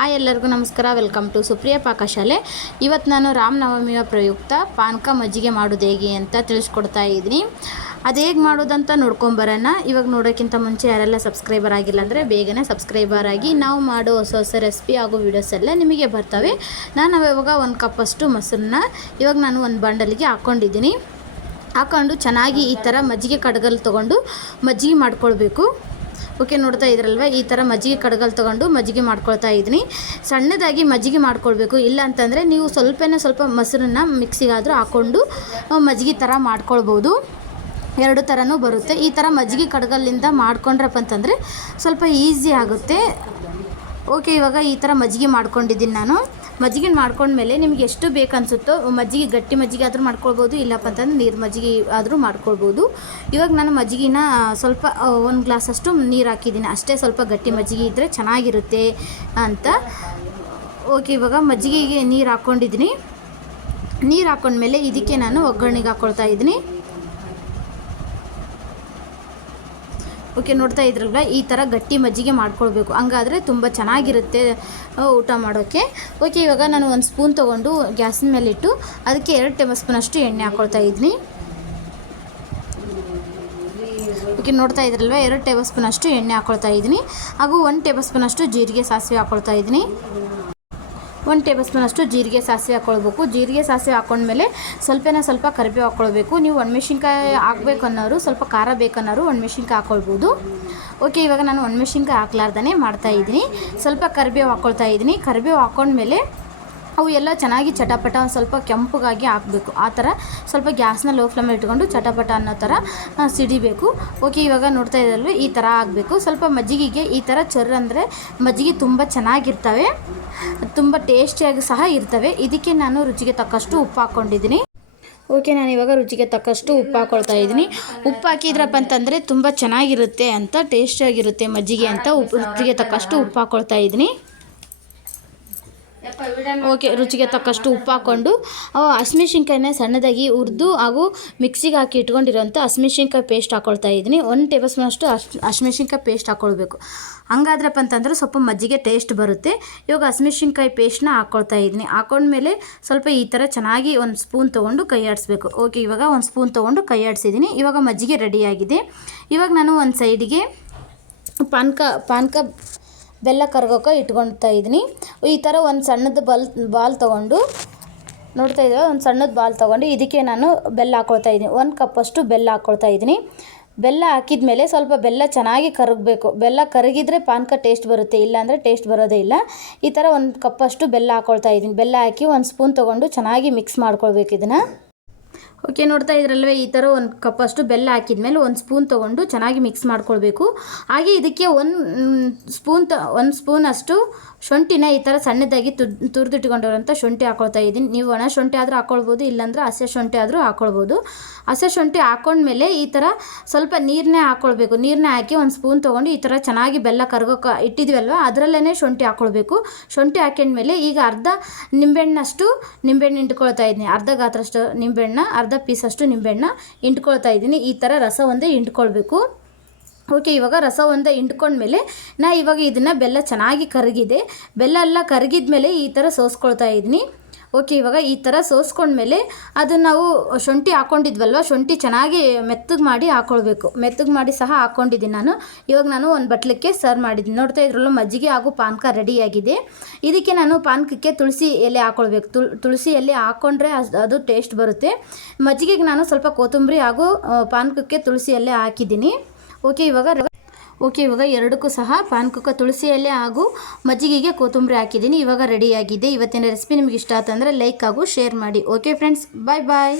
Hi ಎಲ್ಲರಿಗೂ ನಮಸ್ಕಾರ. Welcome to Supriya ಪಾಕಶಾಲೆ ಇವತ್ತು ನಾನು ರಾಮನವಮಿಯ ಪ್ರಯುಕ್ತ ಪಾನಕ ಮಜ್ಜಿಗೆ ಮಾಡೋದು ಹೇಗೆ ಅಂತ ತಿಳಿಸ್ಕೊಡ್ತಾ ಇದ್ದೀನಿ. ಅದು ಹೇಗೆ ಮಾಡೋದಂತ ನೋಡ್ಕೊಂಬರೋಣ ಇವಾಗ ನೋಡೋಕ್ಕಿಂತ ಮುಂಚೆ ಯಾರೆಲ್ಲ ಸಬ್ಸ್ಕ್ರೈಬರ್ ಆಗಿಲ್ಲ ಅಂದರೆ ಬೇಗನೆ ಸಬ್ಸ್ಕ್ರೈಬರ್ ಆಗಿ ನಾವು ಮಾಡೋ ಹೊಸ ಹೊಸ ರೆಸಿಪಿ ಹಾಗೂ ವೀಡಿಯೋಸ್ ಎಲ್ಲ ನಿಮಗೆ ಬರ್ತವೆ. ನಾನು ಇವಾಗ ಒಂದು ಕಪ್ಪಷ್ಟು ಮೊಸರನ್ನ ಇವಾಗ ನಾನು ಒಂದು ಬಂಡಲಿಗೆ ಹಾಕ್ಕೊಂಡಿದ್ದೀನಿ ಹಾಕ್ಕೊಂಡು ಚೆನ್ನಾಗಿ ಈ ಥರ ಮಜ್ಜಿಗೆ ಕಡಗಲ್ಲಿ ತೊಗೊಂಡು ಮಜ್ಜಿಗೆ ಮಾಡ್ಕೊಳ್ಬೇಕು. ಓಕೆ, ನೋಡ್ತಾ ಇದ್ರಲ್ವ? ಈ ಥರ ಮಜ್ಜಿಗೆ ಕಡಗಲ್ ತೊಗೊಂಡು ಮಜ್ಜಿಗೆ ಮಾಡ್ಕೊಳ್ತಾ ಇದ್ದೀನಿ ಸಣ್ಣದಾಗಿ ಮಜ್ಜಿಗೆ ಮಾಡ್ಕೊಳ್ಬೇಕು. ಇಲ್ಲ ಅಂತಂದರೆ ನೀವು ಸ್ವಲ್ಪನೇ ಸ್ವಲ್ಪ ಮೊಸರನ್ನ ಮಿಕ್ಸಿಗಾದರೂ ಹಾಕ್ಕೊಂಡು ಮಜ್ಜಿಗೆ ಥರ ಮಾಡ್ಕೊಳ್ಬೋದು. ಎರಡು ಥರನೂ ಬರುತ್ತೆ. ಈ ಥರ ಮಜ್ಜಿಗೆ ಕಡಗಲ್ಲಿಂದ ಮಾಡ್ಕೊಂಡ್ರಪ್ಪ ಅಂತಂದರೆ ಸ್ವಲ್ಪ ಈಸಿ ಆಗುತ್ತೆ. ಓಕೆ, ಇವಾಗ ಈ ಥರ ಮಜ್ಜಿಗೆ ಮಾಡ್ಕೊಂಡಿದ್ದೀನಿ ನಾನು. ಮಜ್ಜಿಗೆ ಮಾಡ್ಕೊಂಡ್ಮೇಲೆ ನಿಮ್ಗೆ ಎಷ್ಟು ಬೇಕನ್ಸುತ್ತೋ ಮಜ್ಜಿಗೆ ಗಟ್ಟಿ ಮಜ್ಜಿಗೆ ಆದರೂ ಮಾಡ್ಕೊಳ್ಬೋದು, ಇಲ್ಲಪ್ಪ ಅಂತಂದ್ರೆ ನೀರು ಮಜ್ಜಿಗೆ ಆದರೂ ಮಾಡ್ಕೊಳ್ಬೋದು. ಇವಾಗ ನಾನು ಮಜ್ಜಿಗೆನ ಸ್ವಲ್ಪ ಒಂದು ಗ್ಲಾಸಷ್ಟು ನೀರು ಹಾಕಿದ್ದೀನಿ. ಅಷ್ಟೇ ಸ್ವಲ್ಪ ಗಟ್ಟಿ ಮಜ್ಜಿಗೆ ಇದ್ದರೆ ಚೆನ್ನಾಗಿರುತ್ತೆ ಅಂತ. ಓಕೆ ಇವಾಗ ಮಜ್ಜಿಗೆಗೆ ನೀರು ಹಾಕ್ಕೊಂಡಿದ್ದೀನಿ ನೀರು ಹಾಕ್ಕೊಂಡ್ಮೇಲೆ ಇದಕ್ಕೆ ನಾನು ಒಗ್ಗರಣೆಗೆ ಹಾಕ್ಕೊಳ್ತಾ ಇದ್ದೀನಿ. ಓಕೆ ನೋಡ್ತಾ ಇದ್ರಲ್ವ, ಈ ಥರ ಗಟ್ಟಿ ಮಜ್ಜಿಗೆ ಮಾಡ್ಕೊಳ್ಬೇಕು. ಹಂಗಾದರೆ ತುಂಬ ಚೆನ್ನಾಗಿರುತ್ತೆ ಊಟ ಮಾಡೋಕ್ಕೆ ಓಕೆ ಇವಾಗ ನಾನು ಒಂದು ಸ್ಪೂನ್ ತೊಗೊಂಡು ಗ್ಯಾಸಿನ ಮೇಲೆ ಇಟ್ಟು ಅದಕ್ಕೆ ಎರಡು ಟೇಬಲ್ ಸ್ಪೂನಷ್ಟು ಎಣ್ಣೆ ಹಾಕ್ಕೊಳ್ತಾ ಇದ್ದೀನಿ ಓಕೆ ನೋಡ್ತಾ ಇದ್ರಲ್ವ, ಎರಡು ಟೇಬಲ್ ಸ್ಪೂನಷ್ಟು ಎಣ್ಣೆ ಹಾಕ್ಕೊಳ್ತಾ ಇದ್ದೀನಿ ಹಾಗೂ ಒಂದು ಟೇಬಲ್ ಸ್ಪೂನಷ್ಟು ಜೀರಿಗೆ ಸಾಸಿವೆ ಹಾಕ್ಕೊಳ್ತಾ ಇದ್ದೀನಿ ಒಂದು ಟೇಬಲ್ ಸ್ಪೂನಷ್ಟು ಜೀರಿಗೆ ಸಾಸಿವೆ ಹಾಕ್ಕೊಳ್ಬೇಕು ಜೀರಿಗೆ ಸಾಸಿವೆ ಹಾಕ್ಕೊಂಡ್ಮೇಲೆ ಸ್ವಲ್ಪನ ಸ್ವಲ್ಪ ಕರಿಬೇವು ಹಾಕ್ಕೊಳ್ಬೇಕು ನೀವು ಒಣಮೆಣ್ಸಿನ್ಕಾಯಿ ಹಾಕ್ಬೇಕು ಅನ್ನೋರು ಸ್ವಲ್ಪ ಖಾರ ಬೇಕನ್ನೋರು ಒಣಮೆಣ್ಸಿನ್ಕಾಯಿ ಹಾಕ್ಕೊಳ್ಬೋದು ಓಕೆ, ಇವಾಗ ನಾನು ಒಣಮೆಣ್ಸಿನ್ಕಾಯಿ ಹಾಕ್ಲಾರ್ದೇ ಮಾಡ್ತಾಯಿದ್ದೀನಿ ಸ್ವಲ್ಪ ಕರಿಬೇವು ಹಾಕ್ಕೊಳ್ತಾ ಇದ್ದೀನಿ. ಕರಿಬೇವು ಹಾಕ್ಕೊಂಡ್ಮೇಲೆ ಅವು ಎಲ್ಲ ಚೆನ್ನಾಗಿ ಚಟಪಟ ಒಂದು ಸ್ವಲ್ಪ ಕೆಂಪಗಾಗಿ ಹಾಕಬೇಕು. ಆ ಥರ ಸ್ವಲ್ಪ ಗ್ಯಾಸ್ನ ಲೋ ಫ್ಲೇಮಲ್ಲಿ ಇಟ್ಕೊಂಡು ಚಟಪಟ ಅನ್ನೋ ಥರ ಸಿಡಿಬೇಕು. ಓಕೆ, ಇವಾಗ ನೋಡ್ತಾ ಇದ್ದಲ್ವ ಈ ಥರ ಆಗಬೇಕು ಸ್ವಲ್ಪ ಮಜ್ಜಿಗೆಗೆ ಈ ಥರ ಚರ್ರ ಅಂದರೆ ಮಜ್ಜಿಗೆ ತುಂಬ ಚೆನ್ನಾಗಿರ್ತವೆ. ತುಂಬ ಟೇಸ್ಟಿಯಾಗಿ ಸಹ ಇರ್ತವೆ. ಇದಕ್ಕೆ ನಾನು ರುಚಿಗೆ ತಕ್ಕಷ್ಟು ಉಪ್ಪು ಹಾಕ್ಕೊಂಡಿದ್ದೀನಿ. ಓಕೆ, ನಾನು ಇವಾಗ ರುಚಿಗೆ ತಕ್ಕಷ್ಟು ಉಪ್ಪು ಹಾಕೊಳ್ತಾ ಇದ್ದೀನಿ. ಉಪ್ಪು ಹಾಕಿದ್ರಪ್ಪ ಅಂತಂದರೆ ತುಂಬ ಚೆನ್ನಾಗಿರುತ್ತೆ ಅಂತ, ಟೇಸ್ಟಿಯಾಗಿರುತ್ತೆ ಮಜ್ಜಿಗೆ ಅಂತ ಉಪ್ಪು ರುಚಿಗೆ ತಕ್ಕಷ್ಟು ಉಪ್ಪು ಹಾಕ್ಕೊಳ್ತಾ ಇದ್ದೀನಿ. ಓಕೆ, ರುಚಿಗೆ ತಕ್ಕಷ್ಟು ಉಪ್ಪು ಹಾಕ್ಕೊಂಡು ಹಸಿಮೆಣ್ಸಿನ್ಕಾಯಿನ ಸಣ್ಣದಾಗಿ ಹುರಿದು ಹಾಗೂ ಮಿಕ್ಸಿಗೆ ಹಾಕಿ ಇಟ್ಕೊಂಡಿರೋಂಥ ಹಸಿಮೆಣ್ಸಿನ್ಕಾಯಿ ಪೇಸ್ಟ್ ಹಾಕ್ಕೊಳ್ತಾ ಇದ್ದೀನಿ. ಒಂದು ಟೇಬಲ್ ಸ್ಪೂನಷ್ಟು ಅಷ್ಟು ಹಸಿಮೆಣ್ಸಿನ್ಕಾಯಿ ಪೇಸ್ಟ್ ಹಾಕ್ಕೊಳ್ಬೇಕು ಹಂಗಾದ್ರಪ್ಪ ಅಂತಂದ್ರೆ ಸ್ವಲ್ಪ ಮಜ್ಜಿಗೆ ಟೇಸ್ಟ್ ಬರುತ್ತೆ. ಇವಾಗ ಹಸಿಮೆಣ್ಸಿನ್ಕಾಯಿ ಪೇಸ್ಟ್ನ ಹಾಕ್ಕೊಳ್ತಾ ಇದ್ದೀನಿ. ಹಾಕೊಂಡ್ಮೇಲೆ ಸ್ವಲ್ಪ ಈ ಥರ ಚೆನ್ನಾಗಿ ಒಂದು ಸ್ಪೂನ್ ತೊಗೊಂಡು ಕೈ ಆಡಿಸ್ಬೇಕು ಓಕೆ, ಇವಾಗ ಒಂದು ಸ್ಪೂನ್ ತೊಗೊಂಡು ಕೈ ಆಡಿಸಿದ್ದೀನಿ ಇವಾಗ ಮಜ್ಜಿಗೆ ರೆಡಿಯಾಗಿದೆ ಇವಾಗ ನಾನು ಒಂದು ಸೈಡಿಗೆ ಪಾನ್ಕ, ಪಾನಕ ಬೆಲ್ಲ ಕರ್ಗೋಕೆ ಇಟ್ಕೊಳ್ತಾ ಇದ್ದೀನಿ ಈ ಥರ ಒಂದು ಸಣ್ಣದು ಬಲ್, ಬಾಲ್ ತೊಗೊಂಡು, ನೋಡ್ತಾ ಇದ್ದೀವಿ ಒಂದು ಸಣ್ಣದು ಬಾಲ್ ತೊಗೊಂಡು ಇದಕ್ಕೆ ನಾನು ಬೆಲ್ಲ ಹಾಕ್ಕೊಳ್ತಾ ಇದ್ದೀನಿ ಒಂದು ಕಪ್ಪಷ್ಟು ಬೆಲ್ಲ ಹಾಕ್ಕೊಳ್ತಾ ಇದ್ದೀನಿ ಬೆಲ್ಲ ಹಾಕಿದ ಮೇಲೆ ಸ್ವಲ್ಪ ಬೆಲ್ಲ ಚೆನ್ನಾಗಿ ಕರಗಬೇಕು. ಬೆಲ್ಲ ಕರಗಿದ್ರೆ ಪಾನಕ ಟೇಸ್ಟ್ ಬರುತ್ತೆ, ಇಲ್ಲಾಂದರೆ ಟೇಸ್ಟ್ ಬರೋದೇ ಇಲ್ಲ. ಈ ಥರ ಒಂದು ಕಪ್ಪಷ್ಟು ಬೆಲ್ಲ ಹಾಕ್ಕೊಳ್ತಾ ಇದ್ದೀನಿ ಬೆಲ್ಲ ಹಾಕಿ ಒಂದು ಸ್ಪೂನ್ ತೊಗೊಂಡು ಚೆನ್ನಾಗಿ ಮಿಕ್ಸ್ ಮಾಡ್ಕೊಳ್ಬೇಕು ಇದನ್ನು. ಓಕೆ, ನೋಡ್ತಾ ಇದ್ರಲ್ವೇ, ಈ ಥರ ಒಂದು ಕಪ್ಪಷ್ಟು ಬೆಲ್ಲ ಹಾಕಿದ್ಮೇಲೆ ಒಂದು ಸ್ಪೂನ್ ತೊಗೊಂಡು ಚೆನ್ನಾಗಿ ಮಿಕ್ಸ್ ಮಾಡ್ಕೊಳ್ಬೇಕು. ಹಾಗೆ ಇದಕ್ಕೆ ಒಂದು ಸ್ಪೂನ್ ತ, ಒಂದು ಸ್ಪೂನ್ ಅಷ್ಟು ಶುಂಠಿನ ಈ ಥರ ಸಣ್ಣದಾಗಿ ತುರ್ ತುರಿದಿಟ್ಕೊಂಡಿರೋಂಥ ಶುಂಠಿ ಹಾಕೊಳ್ತಾ ಇದ್ದೀನಿ. ನೀವು ಒಣ ಶುಂಠಿ ಆದರೂ ಹಾಕ್ಕೊಳ್ಬೋದು ಇಲ್ಲಾಂದ್ರೆ ಹಸೆ ಶುಂಠಿ ಆದರೂ ಹಾಕ್ಕೊಳ್ಬೋದು ಹಸೆ ಶುಂಠಿ ಹಾಕೊಂಡ್ಮೇಲೆ ಈ ಥರ ಸ್ವಲ್ಪ ನೀರನ್ನೇ ಹಾಕ್ಕೊಳ್ಬೇಕು ನೀರನ್ನೇ ಹಾಕಿ ಒಂದು ಸ್ಪೂನ್ ತೊಗೊಂಡು ಈ ಥರ ಚೆನ್ನಾಗಿ ಬೆಲ್ಲ ಕರ್ಗೋಕೆ ಇಟ್ಟಿದ್ವಲ್ವ ಅದರಲ್ಲೇ ಶುಂಠಿ ಹಾಕ್ಕೊಳ್ಬೇಕು ಶುಂಠಿ ಹಾಕೊಂಡ್ಮೇಲೆ ಈಗ ಅರ್ಧ ನಿಂಬೆಹಣ್ಣಷ್ಟು ನಿಂಬೆಹಣ್ಣು ಇಟ್ಕೊಳ್ತಾ ಇದ್ದೀನಿ. ಅರ್ಧ ಗಾತ್ರಷ್ಟು ನಿಂಬೆಹಣ್ಣ, ಅರ್ಧ ಪೀಸಷ್ಟು ನಿಂಬೆಹಣ್ಣ ಇಂಟ್ಕೊಳ್ತಾ ಇದ್ದೀನಿ. ಈ ಥರ ರಸ ಒಂದೇ ಇಂಟ್ಕೊಳ್ಬೇಕು. ಓಕೆ ಇವಾಗ ರಸ ಒಂದೇ ಇಂಟ್ಕೊಂಡ್ಮೇಲೆ ನಾ ಇವಾಗ ಇದನ್ನು ಬೆಲ್ಲ ಚೆನ್ನಾಗಿ ಕರಗಿದೆ. ಬೆಲ್ಲ ಎಲ್ಲ ಕರಗಿದ ಮೇಲೆ ಈ ಥರ ಸೋಸ್ಕೊಳ್ತಾ ಇದ್ದೀನಿ. ಓಕೆ, ಇವಾಗ ಈ ಥರ ಸೋಸ್ಕೊಂಡ್ಮೇಲೆ ಅದನ್ನು ನಾವು ಶುಂಠಿ ಹಾಕ್ಕೊಂಡಿದ್ವಲ್ವ ಶುಂಠಿ ಚೆನ್ನಾಗಿ ಮೆತ್ತಗೆ ಮಾಡಿ ಹಾಕ್ಕೊಳ್ಬೇಕು ಮೆತ್ತಗೆ ಮಾಡಿ ಸಹ ಹಾಕ್ಕೊಂಡಿದ್ದೀನಿ ನಾನು. ಇವಾಗ ನಾನು ಒಂದು ಬಟ್ಲಕ್ಕೆ ಸರ್ವ್ ಮಾಡಿದ್ದೀನಿ. ನೋಡ್ತಾ ಇದ್ರಲ್ಲೂ ಮಜ್ಜಿಗೆ ಹಾಗೂ ಪಾನಕ ರೆಡಿಯಾಗಿದೆ ಇದಕ್ಕೆ ನಾನು ಪಾನಕಕ್ಕೆ ತುಳಸಿ ಎಲೆ ಹಾಕ್ಕೊಳ್ಬೇಕು ತುಳಸಿ ಎಲೆ ಹಾಕ್ಕೊಂಡ್ರೆ ಅದು ಟೇಸ್ಟ್ ಬರುತ್ತೆ. ಮಜ್ಜಿಗೆಗೆ ನಾನು ಸ್ವಲ್ಪ ಕೊತ್ತಂಬರಿ ಹಾಗೂ ಪಾನಕಕ್ಕೆ ತುಳಸಿ ಎಲೆ ಹಾಕಿದ್ದೀನಿ. ಓಕೆ, ಇವಾಗ ಓಕೆ, ಇವಾಗ ಎರಡಕ್ಕೂ ಸಹ ಪಾನಕಕ್ಕೆ ತುಳಸಿ ಎಲೆ ಹಾಗೂ ಮಜ್ಜಿಗೆಗೆ ಕೊತ್ತಂಬರಿ ಹಾಕಿದ್ದೀನಿ. ಇವಾಗ ರೆಡಿಯಾಗಿದೆ ಇವತ್ತಿನ ರೆಸಿಪಿ ನಿಮಗೆ ಇಷ್ಟ ಆತಂದರೆ ಲೈಕ್ ಹಾಗೂ ಶೇರ್ ಮಾಡಿ. Okay friends bye bye